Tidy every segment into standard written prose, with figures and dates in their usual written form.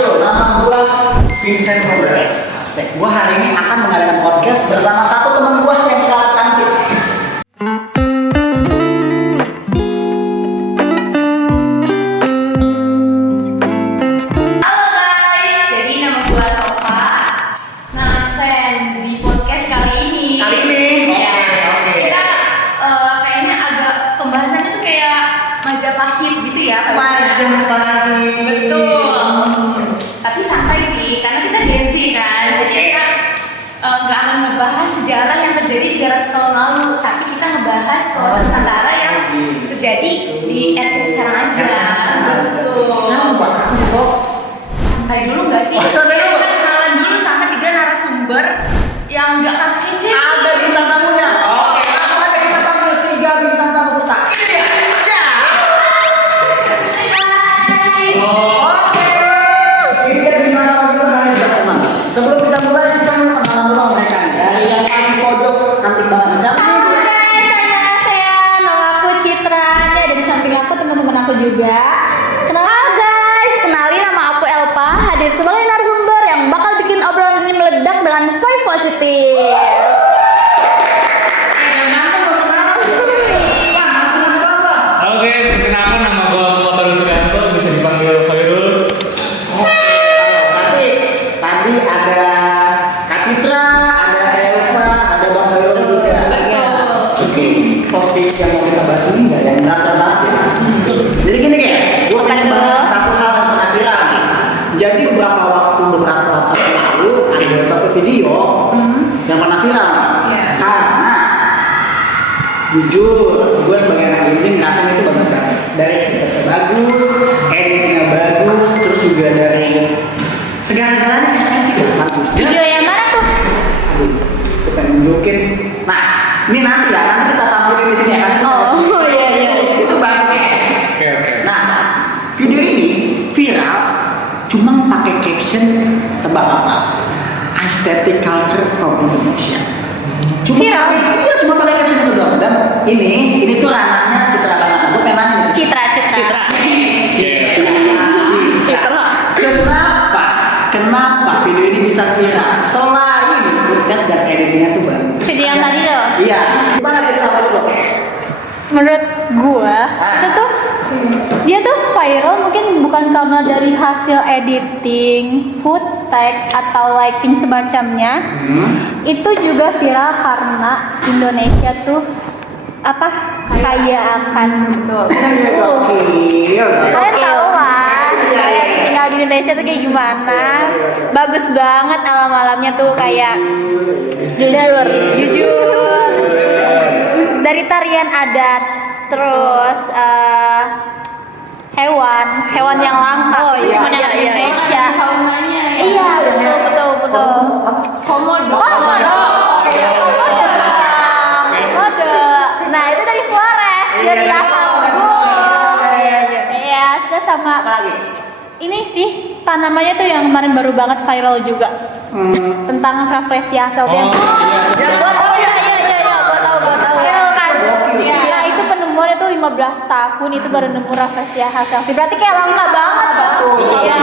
dulu, nama gua Vincent Robles. Asik. Gua hari ini akan mengadakan podcast bersama satu teman gua yang sangat cantik. Halo guys, jadi nama gua Sofa. Nah, Sen di podcast kali ini. Oke. Kita kayaknya agak pembahasannya tuh kayak Majapahit gitu ya. Majapahit. Betul. Tapi santai sih, karena kita Gen Z kan. Jadi kita nggak akan ngebahas sejarah yang terjadi 300 tahun lalu, tapi kita ngebahas soal Nusantara yang terjadi di era sekarang aja. Betul. Sekarang bahas apa sih, Sof? Santai dulu nggak sih? Santai dulu. Kita kenalan dulu sama 3 narasumber yang nggak kalah kece. Ada bintang tamunya. Oke, langsung aja kita panggil 3 bintang tamu kita. Ini dia. Oke. Ini dia bintang tamu kita hari ini, teman. Sebelum kita mulai, kita mau kenalan dulu sama mereka nih. Dari yang paling pojok, cantik banget. Siapa sih? Saya nama aku Citra, ini ada di samping aku teman-teman aku juga. Halo guys, kenalin nama aku Elpa, hadir sebagai narasumber yang bakal bikin obrolan ini meledak dengan vibe positif. Halo guys, perkenalkan nama gue Motor Sukanto, bisa dipanggil Khairul. Tadi ada Kak Citra, ada Elva, ada Bang Khairul juga. Oke, topik yang mau kita bahas ini nggak yang berat-berat ya. Jadi gini guys, gue pengen bahas satu hal yang pernah viral nih. Jadi beberapa waktu lalu ada satu video yang pernah viral. Karena jujur, gue sebagai anak editing ngerasa itu bagus banget. Dari footage bagus, editingnya bagus, terus juga dari segala-galanya estetik bagus. Video yang mana tuh? Aduh, gue pengen nunjukin. Nah, ini nanti ya, nanti kita tampilin di sini ya kan. Oh, iya. Itu bagus ya. Oke. Nah, video ini viral cuma pakai caption tebak apa? Aesthetic culture from Indonesia. Viral? Iya, cuma pakai caption itu doang. Dan ini tuh ranahnya Citra Lana. Gue pengen nanya nih, Citra. Kenapa video ini bisa viral? Selain footage dan editingnya tuh bagus. Video yang tadi tuh? Iya. Gimana sih kenapa tuh? Menurut gua itu tuh dia tuh viral mungkin bukan karena dari hasil editing, footage atau lighting semacamnya. Itu juga viral karena Indonesia tuh apa kaya akan kalian tahu lah kayak tinggal di Indonesia tuh kayak gimana. Bagus banget alam-alamnya tuh kayak jujur dari tarian adat, terus hewan yang langka cuma yang ada di Indonesia. Iya, betul. Komodo. Nah, itu dari Flores, dari asal. Iya, terus sama Apa lagi? ini sih tanamannya tuh yang kemarin baru banget viral juga. Tentang Rafflesia Axeltia. Gua tahu. Viral kan? Iya, itu penemuannya tuh 15 tahun itu baru nemu Rafflesia Axeltia. Berarti kayak langka banget. Iya.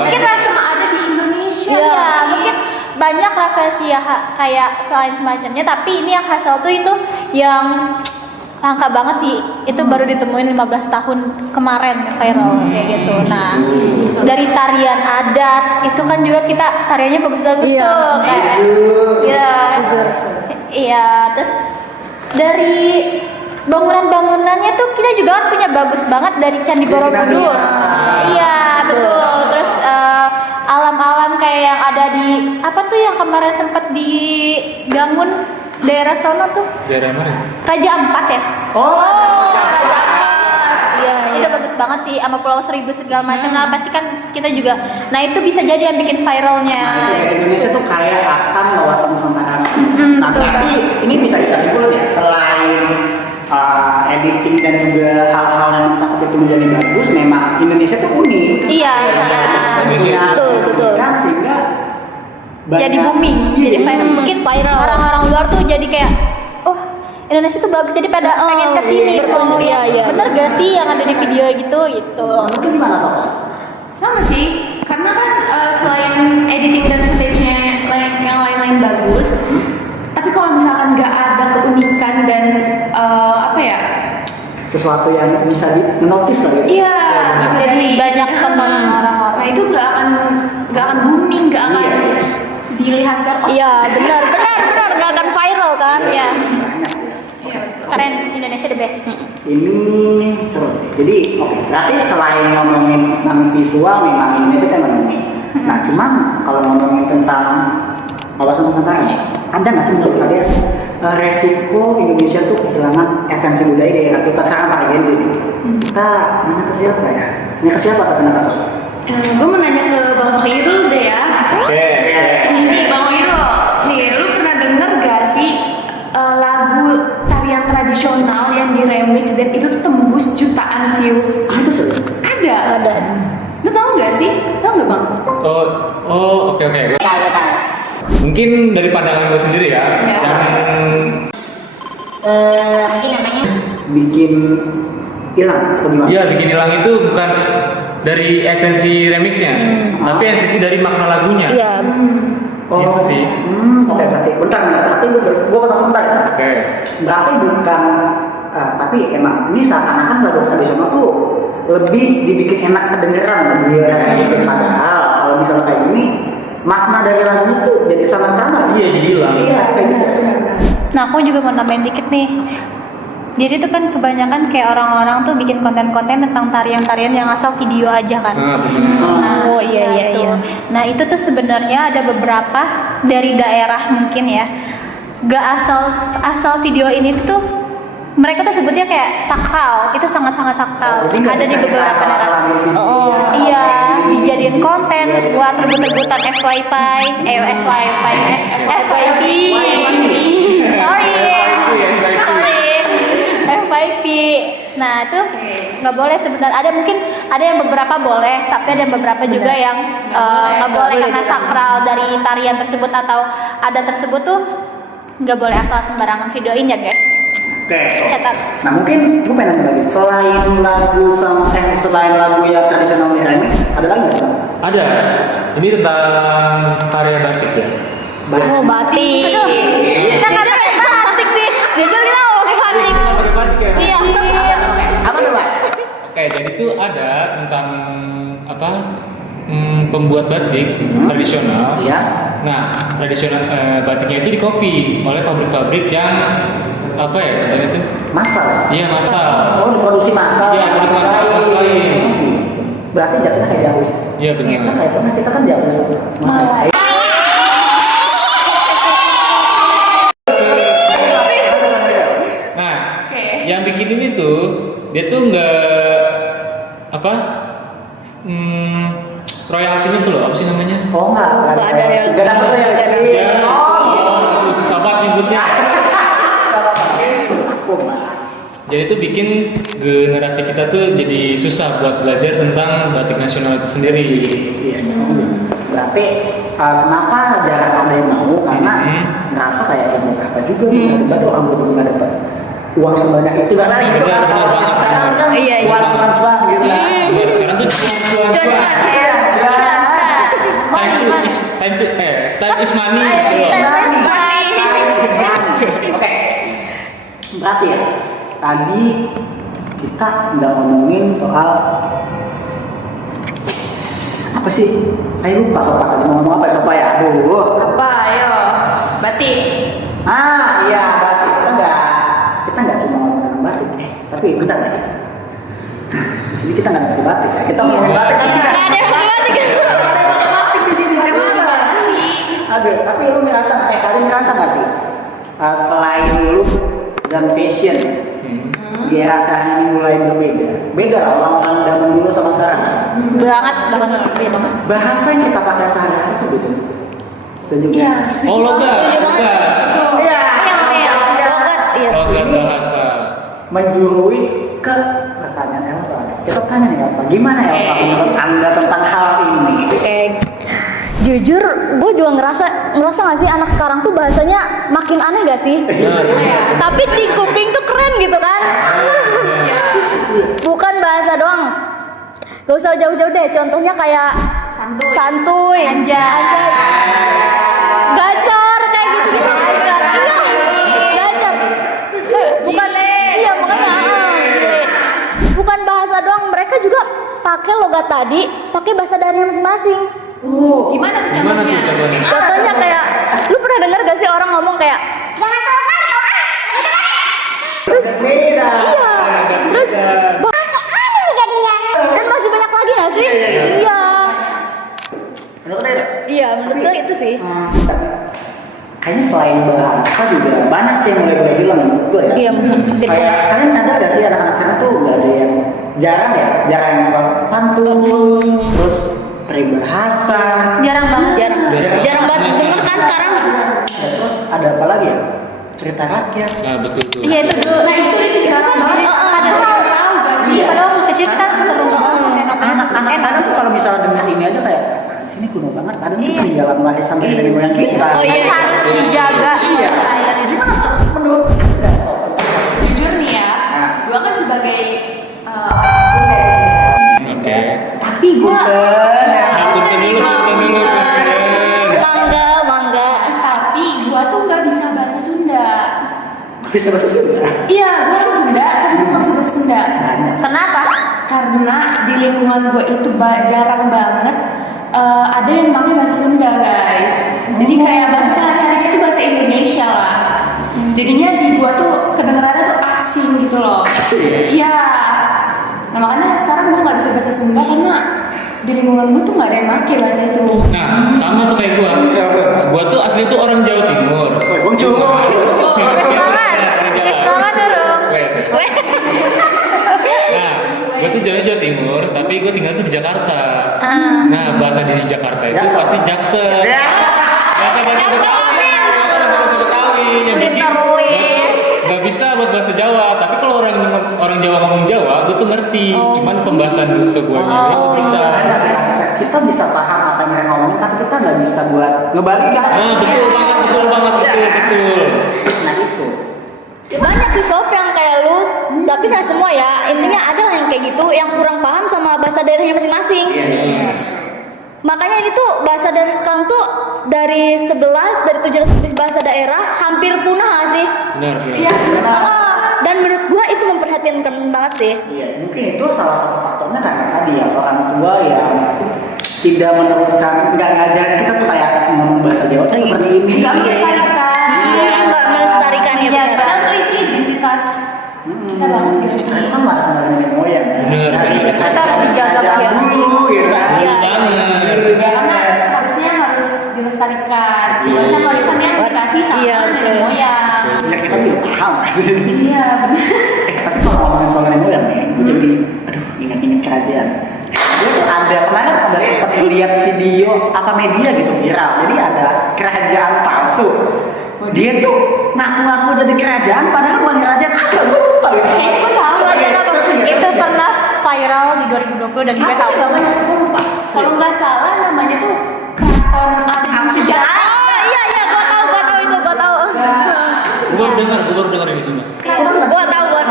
Mungkin cuma ada di Indonesia. Iya, mungkin banyak Rafflesia kayak selain semacamnya, tapi ini yang hasil tuh itu yang langka banget sih. Itu baru ditemuin 15 tahun kemarin viral kayak gitu. Nah, dari tarian adat itu kan juga kita tariannya bagus-bagus tuh kayak iya, terus dari bangunan-bangunannya tuh kita juga kan punya bagus banget dari Candi Borobudur. Iya, betul. Terus alam-alam kayak yang ada di apa tuh yang kemarin sempat dibangun daerah sono tuh. Daerah mana? Raja Ampat ya? Raja Ampat. Iya, udah bagus banget sih sama Pulau Seribu segala macam. Nah, pasti kan kita juga. Nah, itu bisa jadi yang bikin viralnya. Indonesia tuh kaya akan wawasan Nusantara. Nah, betul. tapi ini bisa kita simpulkan ya, selain editing dan juga hal-hal yang mencakup itu menjadi bagus, memang Indonesia tuh unik. Iya. Betul. Kan sehingga Jadi booming, jadi viral. Mungkin orang-orang luar tuh jadi kayak, oh Indonesia tuh bagus, jadi pada pengen kesini. Bener gak sih yang ada di video gitu? Menurut lu gimana Sof? Sama sih, karena kan bagus. Tapi kalau misalkan nggak ada keunikan dan apa ya? Sesuatu yang bisa di-notice lah gitu. Iya, Jadi banyak teman orang-orang. Nah itu nggak akan booming, nggak akan dilihat kan? Iya, benar nggak akan viral kan? Iya. Keren, Indonesia the best. Ini seru sih. Jadi, oke, berarti selain ngomongin tentang visual, memang Indonesia kan booming. Nah, cuma kalau ngomongin tentang wawasan Nusantara nih, ada nggak sih menurut kalian resiko Indonesia tuh kehilangan esensi budaya daerah kita sekarang para Gen Z nih? Kita nanya ke siapa ya? Nanya ke siapa saat nanya ke siapa? Gue mau nanya ke Bang Khairul deh ya. Oke. Ini Bang Khairul, nih lu pernah denger gak sih lagu tarian tradisional yang diremix dan itu tuh tembus jutaan views? Ah, itu seru. Ada. Lu tau gak sih? Tau gak Bang? Oke. Mungkin dari pandangan gue sendiri ya. Ya. Apa sih namanya? Bikin hilang atau gimana? Iya, bikin hilang itu bukan dari esensi remixnya, tapi esensi dari makna lagunya. Iya. Itu sih. Oke, berarti gue potong sebentar ya. Oke. Berarti bukan, tapi emang ini seakan-akan lagu tradisional tuh lebih dibikin enak kedengeran gitu. Padahal kalau misalnya kayak gini, makna dari lagunya tuh jadi sama-sama. Iya, jadi hilang. Iya, kayak gitu. Nah, aku juga mau nambahin dikit nih. Jadi tuh kan kebanyakan kayak orang-orang tuh bikin konten-konten tentang tarian-tarian yang asal video aja kan. Benar. Oh iya. Nah itu tuh sebenarnya ada beberapa dari daerah mungkin ya, gak asal video ini tuh mereka tuh sebutnya kayak sakral, itu sangat-sangat sakral. Jadi nggak ada di bisa beberapa kita daerah. asal-asalan bikin Oh video. iya, dijadiin konten buat rebut-rebutan FYP, FYP. FYP. Nah tuh nggak boleh sebenarnya. Ada yang beberapa boleh, tapi ada yang beberapa juga yang nggak boleh karena sakral dari tarian tersebut atau ada tersebut tuh nggak boleh asal sembarangan videoin ya guys. Oke. Catat. Nah mungkin gue pengen nanya lagi, selain lagu yang tradisional di remix, ada lagi nggak Bang? Ada. Ini tentang karya batik ya. Oh batik. Kita nggak pakai batik nih. Jujur kita nggak pakai batik. Pakai batik ya. Iya. Apa tuh Pak? Oke, jadi itu ada tentang apa? Pembuat batik tradisional. Iya. Nah, tradisional batiknya itu dikopi oleh pabrik-pabrik yang apa ya contohnya itu? Massal. Iya, massal. Oh, diproduksi massal. Iya, produksi massal, lain. Berarti jatuhnya kayak diakui sih. Iya, benar. Kita kayak pernah kita kan diakui satu. Malah. Nah, yang bikin ini tuh dia tuh nggak apa? Royaltinya tuh loh, apa sih namanya? Oh enggak ada yang enggak dapat royalti. Ya, susah banget nyebutnya. Jadi itu bikin generasi kita tuh jadi susah buat belajar tentang batik nasional itu sendiri. Iya. Berarti kenapa jarang ada yang mau? Karena ngerasa kayak ini apa juga nih berarti orang bener nggak dapat uang sebanyak itu karena gitu Benar, kan. benar banget. Sekarang kan Iya, iya. cuan gitu kan. Benar, sekarang tuh cuan. Time is money. gitu loh. Oke. Berarti ya tadi kita udah ngomongin soal apa sih? Saya lupa Sopa tadi mau ngomong apa ya Sopa ya? Aduh. Apa? Ayo. Batik. Iya batik kita nggak cuma ngomongin batik tapi bentar lagi. Di sini kita nggak ada batik ya. Kita ngomongin batik tapi nggak ada batik di sini. Gimana? Aduh, tapi lu ngerasa kalian ngerasa nggak sih selain look dan fashion di era sekarang ini mulai beda lah orang-orang zaman dulu sama sekarang. Banget beda. Bahasa yang kita pakai sehari-hari itu beda juga. Setuju nggak? Iya. Oh, logat. Iya. Logat bahasa. Menjurui ke pertanyaan Elva. Kita tanya nih Elva, gimana Elva menurut Anda tentang hal ini? Jujur, gue juga ngerasa nggak sih anak sekarang tuh bahasanya makin aneh gak sih? Tapi di kuping tuh keren gitu kan? Bukan bahasa doang. Gak usah jauh-jauh deh. Contohnya kayak santuy, Anjay. gacor kayak pakai logat tadi, pakai bahasa daerahnya masing-masing. Gimana tuh Gimana tuh contohnya? contohnya? Contohnya kayak, lu pernah dengar gak sih orang ngomong kayak, terus Beda. iya, terus dan masih banyak lagi gak sih? Iya. Menurut kalian? Iya, menurut gue itu sih. Bentar. Kayaknya selain bahasa juga banyak sih yang mulai hilang menurut gue ya. Iya, Kayak kalian ada gak sih anak-anak sekarang tuh gak ada yang jarang yang suka pantun, terus peribahasa. Jarang banget. Jarang banget denger kan sekarang. Terus ada apa lagi ya? Cerita rakyat. Nah, betul tuh. Iya itu dulu. Nah itu jarang banget. Padahal tahu gak sih? Iya. Padahal waktu kecil kita seru banget. Anak-anak sekarang tuh kalau misalnya dengar ini aja kayak sini kuno banget, padahal itu peninggalan warisan dari moyang kita. Oh iya, Harus dijaga. Iya. Gimana sob? Menurut Anda sob? Jujur nih ya, gue kan sebagai Oke. tapi gue Punten dulu. Mangga. tapi gue tuh nggak bisa bahasa Sunda. Bisa bahasa Sunda? Iya, gue orang Sunda, tapi gue nggak bisa bahasa Sunda. Banyak. Kenapa? Karena di lingkungan gue itu jarang banget ada yang pakai bahasa Sunda, guys. Jadi kayak bahasa sehari-hari itu bahasa Indonesia lah. Jadinya di gue tuh kedengarannya tuh asing gitu loh. Asing? Iya. Nah makanya sekarang gue nggak bisa bahasa Sunda karena di lingkungan gue tuh nggak ada yang pakai bahasa itu. Nah, sama tuh kayak gua. Gua tuh asli tuh orang Jawa Timur. Bang Cungo. Semangat dong. Nah, gue tuh Jawa Timur, tapi gue tinggal tuh di Jakarta. Nah, bahasa di Jakarta itu Jaksel. pasti Jaksel. Bahasa Betawi yang bikin gak bisa buat bahasa Jawa. Tapi kalau orang Jawa ngomong Jawa, gue tuh ngerti. Cuman pembahasan untuk gue nggak bisa. Kita bisa paham apa yang mereka ngomongin, tapi kita nggak bisa buat ngebalik. Ah, betul banget, betul. Nah itu. Banyak sih sob yang kayak lu, tapi nggak semua ya. Intinya ada lah yang kayak gitu, yang kurang paham sama bahasa daerahnya masing-masing. Makanya ini tuh bahasa daerah sekarang tuh dari 711 bahasa daerah hampir punah nggak sih? Benar. Iya. Dan menurut gua itu memprihatinkan banget sih. Iya, mungkin itu salah satu faktornya karena tadi ya orang tua yang tidak meneruskan, nggak ngajarin kita tuh kayak ngomong bahasa Jawa tuh seperti ini. Nggak melestarikan. Nggak melestarikan ya, Iya, benar. padahal tuh itu identitas kita banget gak sih? Karena kan warisan dari nenek moyang. Ya. Bener. Kita harus dijaga ya. ya. Dulu, gitu kan. Iya. Ya karena harusnya harus dilestarikan. Warisan yang dikasih sama Iya, nenek betul. moyang. Ya kita juga paham. Iya benar. Tapi kalau ngomongin soal nenek moyang nih, gue jadi, aduh, ingat-ingat kerajaan. Gue tuh ada kemarin sempat lihat video apa media gitu viral. Jadi ada kerajaan palsu. Dia tuh ngaku-ngaku jadi kerajaan, padahal bukan kerajaan ada. Gue lupa gitu. Kayaknya gue tahu Coba kerajaan ya, apa. searching ya. Itu pernah viral di 2020 dan juga Apa sih namanya? Gue lupa. Kalau nggak salah namanya tuh Keraton Agung Sejarah. Iya, gua tahu itu, gua tahu. Gue baru dengar ini semua. Gua tahu. Gua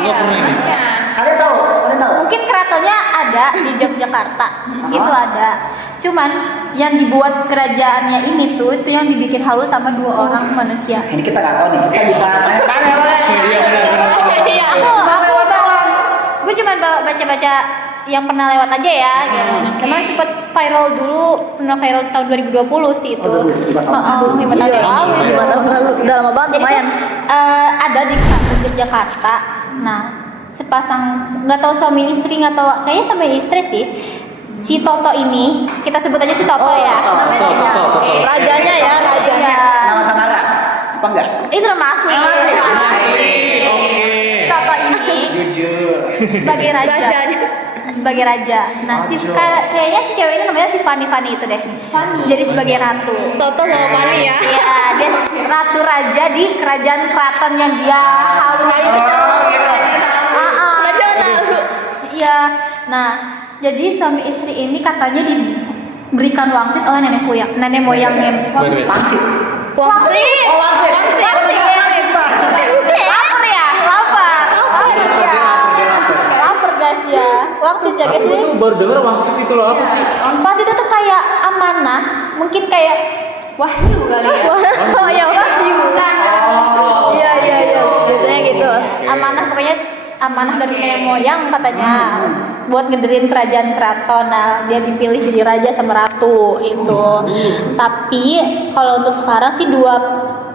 Ya, pernah ini. maksudnya. Kalian tahu? Mungkin keratonnya ada di Yogyakarta, itu ada. Cuman yang dibuat kerajaannya ini tuh itu yang dibikin halus sama 2 orang manusia. Ini kita nggak tahu nih. Kita bisa tanya-tanya. Iya, benar. Iya, gue cuma baca-baca yang pernah lewat aja ya, gitu. Cuman sempet pernah viral tahun 2020 sih itu. Oh, 5 tahun lalu. 5 tahun yang lalu. Iya, 5 tahun lalu. Udah lama banget lumayan. Ada di Yogyakarta. Nah, sepasang nggak tahu suami istri nggak tahu kayaknya suami istri sih. Si Toto ini kita sebut aja si Toto ya. Toto. Rajanya ya, rajanya. Nama samaran? Apa enggak? Itu nama asli. Oke. Toto ini Jujur. sebagai sebagai raja. Nah, kayaknya si cewek ini namanya si Fanny itu deh. Jadi sebagai ratu. Toto sama Fanny ya. Iya, dia ratu raja di kerajaan keraton yang dia Iya. Nah, jadi suami istri ini katanya diberikan wangsit oleh nenek moyangnya. Wait. Pangsit. Wangsit. Oh, wangsit. Lapar guys dia. Wangsit ya guys Aku ini. tuh baru denger wangsit itu loh, apa sih? Wangsit itu tuh kayak amanah, mungkin kayak Wahyu kali ya. oh ya wahyu kan. Iya. Biasanya gitu. Amanah pokoknya amanah dari nenek moyang katanya. buat ngederin kerajaan keraton. Nah, dia dipilih jadi raja sama ratu itu. Tapi kalau untuk sekarang sih dua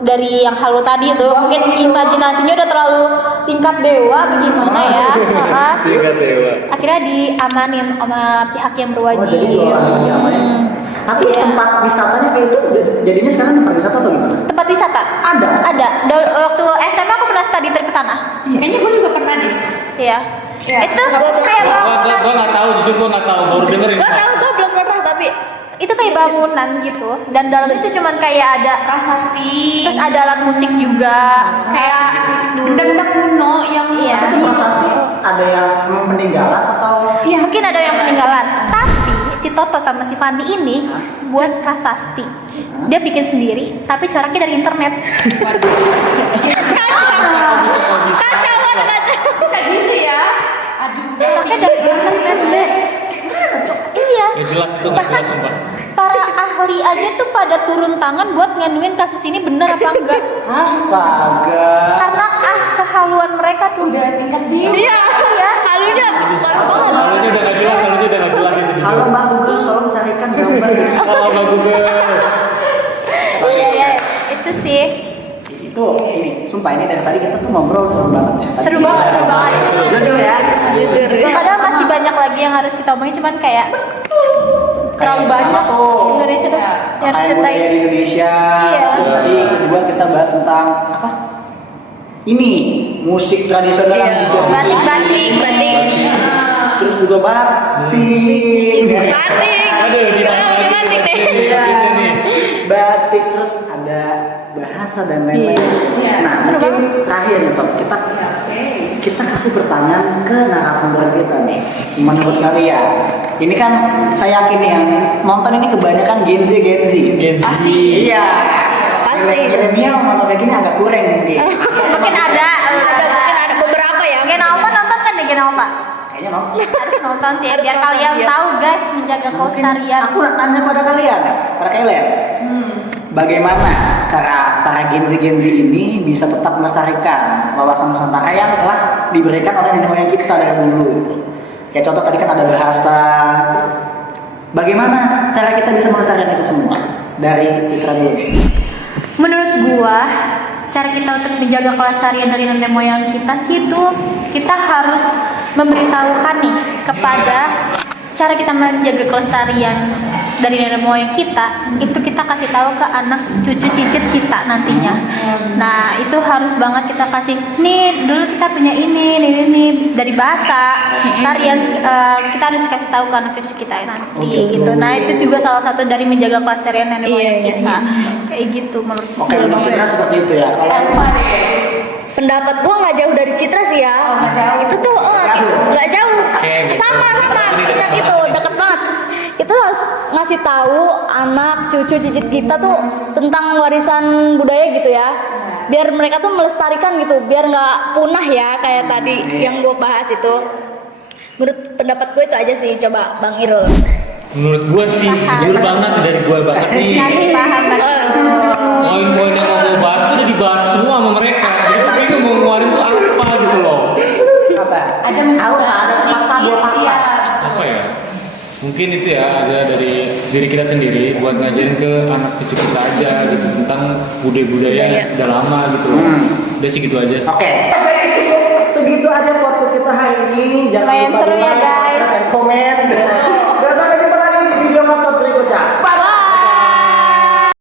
dari yang halu tadi tuh mungkin imajinasinya udah terlalu tingkat dewa bagaimana ya. Tingkat dewa. Akhirnya diamanin sama pihak yang berwajib. jadi dua orang yang diamanin. Tapi Iya. tempat wisatanya kayak itu jadinya sekarang tempat wisata atau gimana? Tempat wisata? Ada. Ada. Waktu SMA aku pernah study trip ke sana. Kayaknya gue juga pernah deh. Iya. Iya. Itu kayak bangunan. Gua nggak tahu, jujur gua nggak tahu, baru dengerin. Gue tahu, gue belum pernah, tapi itu kayak bangunan gitu. Dan dalamnya itu cuman kayak ada Prasasti. terus ada alat musik juga. Kayak musik dulu. benda-benda kuno yang Iya. Itu prasasti ada yang peninggalan atau Iya, mungkin ada yang peninggalan. Tapi si Toto sama si Fandi ini buat prasasti. Dia bikin sendiri, tapi coraknya dari internet. Kacau banget, kacau. bisa gitu ya. Aduh. Coraknya dari internet. Iya. Ya jelas itu nggak jelas sumpah. Para ahli aja tuh pada turun tangan buat ngaduin kasus ini benar apa enggak. astaga. Karena kehaluan mereka tuh Udah tingkat dewa. Iya, halunya parah banget. Halunya udah nggak jelas, halunya udah nggak jelas itu. Halo Mbak Google, tolong carikan gambar. Halo Mbak Google. Iya, iya, itu sih. Itu ini, sumpah ini dari tadi kita tuh ngobrol seru banget ya. Tadi Seru kita- banget, seru banget. Jujur ya. Padahal masih banyak lagi yang harus kita omongin, cuman kayak terlalu Kayak banyak apa tuh? Indonesia tuh yang harus Pakaian ceritain. budaya di Indonesia. Iya. Terus tadi kedua kita bahas tentang apa? Ini musik tradisional yang juga Batik. terus juga batik. Aduh, di batik Iya. nih. Batik terus ada bahasa dan lain-lain. Iya. Nah, Seru mungkin terakhir nih sob, kita kasih pertanyaan ke narasumber kita nih. Menurut kalian, ini kan saya yakin nih yang nonton ini kebanyakan Gen Z. Pasti. Iya. Pasti. Milenial nonton kayak gini agak kurang mungkin. Mungkin ada beberapa ya. Gen Alpha nonton kan nih Gen Alpha? Kayaknya nonton. Harus nonton sih, biar kalian tahu guys menjaga Nah, mungkin kelestarian. aku nak tanya pada kalian, bagaimana cara para Gen Z ini bisa tetap melestarikan wawasan Nusantara yang telah diberikan oleh nenek moyang kita dari dulu gitu. Kayak contoh tadi kan ada bahasa. Bagaimana cara kita bisa melestarikan itu semua? Dari Citra dulu deh. Menurut gua, cara kita untuk menjaga kelestarian dari nenek moyang kita sih itu kita harus memberitahukan nih kepada cara kita menjaga kelestarian dari nenek moyang kita itu kita kasih tahu ke anak cucu cicit kita nantinya. Nah itu harus banget kita kasih nih dulu kita punya ini dari bahasa tarian kita harus kasih tahu ke anak cucu kita nanti gitu. Nah itu juga salah satu dari menjaga kelestarian nenek moyang kita kayak gitu menurut Oke, menurut Citra seperti itu ya. Kalau Apa deh? Pendapat gua nggak jauh dari Citra sih ya. Oh, nggak jauh. Itu tuh nggak jauh. Oke, Sama Ini banyak dekat itu deket banget. Kita harus ngasih tahu anak cucu cicit kita tuh tentang warisan budaya gitu ya. Biar mereka tuh melestarikan gitu. Biar nggak punah ya kayak tadi yang gua bahas itu. Menurut pendapat gue itu aja sih. Coba Bang Irul. Menurut gua sih, jujur banget nih, dari gua banget nih. kasih paham Poin-poin yang mau gua bahas tuh udah dibahas semua sama mereka. Jadi gua bingung mau ngeluarin tuh apa gitu loh. apa? Harus ada sepatah dua patah. Iya. Apa ya? Mungkin itu ya ada dari diri kita sendiri buat ngajarin ke anak cucu kita aja gitu tentang budaya-budaya yang udah lama gitu loh. Udah sih gitu aja. Oke. Segitu aja